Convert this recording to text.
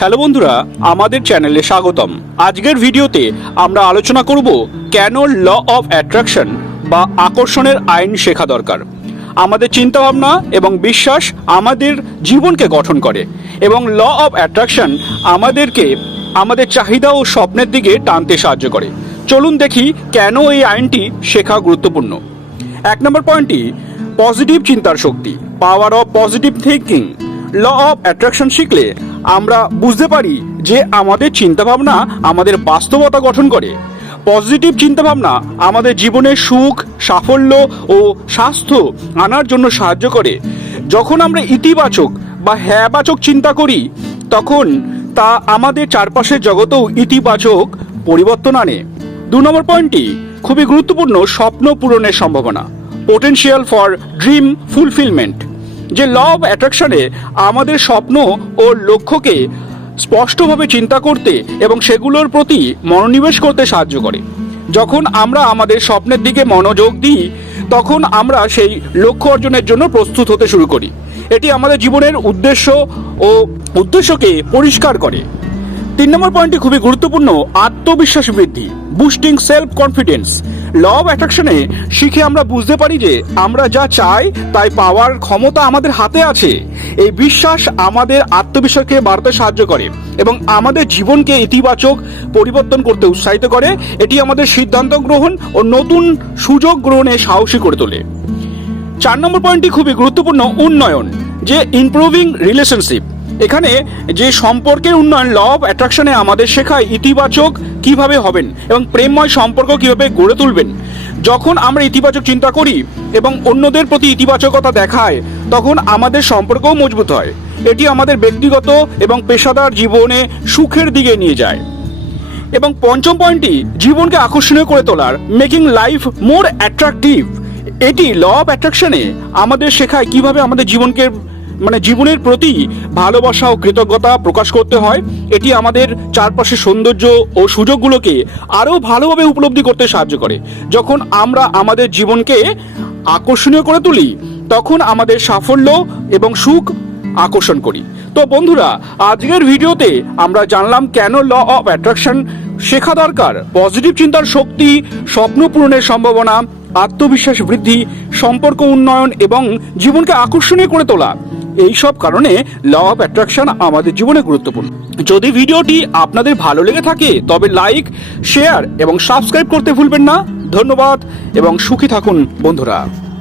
Hello বন্ধুরা, আমাদের চ্যানেলে স্বাগতম। আজকের ভিডিওতে আমরা আলোচনা করব কেন ল অফ অ্যাট্রাকশন বা আকর্ষণের আইন শেখা দরকার। আমাদের চিন্তাভাবনা এবং বিশ্বাস আমাদের জীবনকে গঠন করে এবং ল অফ অ্যাট্রাকশন আমাদেরকে আমাদের চাহিদা ও স্বপ্নের দিকে টানতে সাহায্য করে। চলুন দেখি কেন এই আইনটি শেখা গুরুত্বপূর্ণ। এক নম্বর পয়েন্টটি, পজিটিভ চিন্তার শক্তি power of positive thinking law of attraction শিখলে আমরা বুঝতে পারি যে আমাদের চিন্তাভাবনা আমাদের বাস্তবতা গঠন করে। পজিটিভ চিন্তাভাবনা আমাদের জীবনে সুখ, সাফল্য ও স্বাস্থ্য আনার জন্য সাহায্য করে। যখন আমরা ইতিবাচক বা হ্যাঁবাচক চিন্তা করি, তখন তা আমাদের চারপাশের জগতেও ইতিবাচক পরিবর্তন আনে। দু নম্বর পয়েন্টটি খুবই গুরুত্বপূর্ণ স্বপ্ন পূরণের সম্ভাবনা। পোটেনশিয়াল ফর ড্রিম ফুলফিলমেন্ট যে ল অফ অ্যাট্রাকশনে আমাদের স্বপ্ন ও লক্ষ্যকে স্পষ্টভাবে চিন্তা করতে এবং সেগুলোর প্রতি মনোনিবেশ করতে সাহায্য করে। যখন আমরা আমাদের স্বপ্নের দিকে মনোযোগ দিই, তখন আমরা সেই লক্ষ্য অর্জনের জন্য প্রস্তুত হতে শুরু করি। এটি আমাদের জীবনের উদ্দেশ্য ও উদ্দেশ্যকে পরিষ্কার করে। তিন নম্বর পয়েন্টটি খুবই গুরুত্বপূর্ণ, আত্মবিশ্বাস বৃদ্ধি boosting self confidence law of অ্যাট্রাকশনে শিখে আমরা বুঝতে পারি যে আমরা যা চাই তাই পাওয়ার ক্ষমতা আমাদের হাতে আছে। এই বিশ্বাস আমাদের আত্মবিশ্বাসকে বাড়তে সাহায্য করে এবং আমাদের জীবনকে ইতিবাচক পরিবর্তন করতে উৎসাহিত করে। এটি আমাদের সিদ্ধান্ত গ্রহণ ও নতুন সুযোগ গ্রহণে সাহসী করে তোলে। চার নম্বর পয়েন্টটি খুবই গুরুত্বপূর্ণ, উন্নয়ন, যে ইমপ্রুভিং রিলেশনশিপ এখানে যে সম্পর্কের উন্নয়ন ল অফ অ্যাট্রাকশনে আমাদের শেখায় ইতিবাচক কীভাবে হবেন এবং প্রেমময় সম্পর্ক কীভাবে গড়ে তুলবেন। যখন আমরা ইতিবাচক চিন্তা করি এবং অন্যদের প্রতি ইতিবাচকতা দেখায়, তখন আমাদের সম্পর্কও মজবুত হয়। এটি আমাদের ব্যক্তিগত এবং পেশাদার জীবনে সুখের দিকে নিয়ে যায়। এবং পঞ্চম পয়েন্টটি, জীবনকে আকর্ষণীয় করে তোলার মেকিং লাইফ মোর অ্যাট্রাকটিভ এটি ল অফ অ্যাট্রাকশনে আমাদের শেখায় কীভাবে আমাদের জীবনকে মানে জীবনের প্রতি ভালোবাসা ও কৃতজ্ঞতা প্রকাশ করতে হয়, এটি আমাদের চারপাশের সৌন্দর্য ও সুযোগগুলোকে আরও ভালোভাবে উপলব্ধি করতে সাহায্য করে। যখন আমরা আমাদের জীবনকে আকর্ষণীয় করে তুলি, তখন আমাদের সাফল্য এবং সুখ আকর্ষণ করি। তো বন্ধুরা, আজকের ভিডিওতে আমরা জানলাম কেন ল অফ অ্যাট্রাকশন শেখা দরকার, পজিটিভ চিন্তার শক্তি, স্বপ্ন পূরণের সম্ভাবনা, আত্মবিশ্বাস বৃদ্ধি, সম্পর্ক উন্নয়ন এবং জীবনকে আকর্ষণীয় করে তোলা। এই সব কারণে ল অফ অ্যাট্রাকশন আমাদের জীবনে গুরুত্বপূর্ণ। যদি ভিডিওটি আপনাদের ভালো লেগে থাকে, তবে লাইক শেয়ার এবং সাবস্ক্রাইব করতে ভুলবেন না। ধন্যবাদ এবং সুখী থাকুন, বন্ধুরা।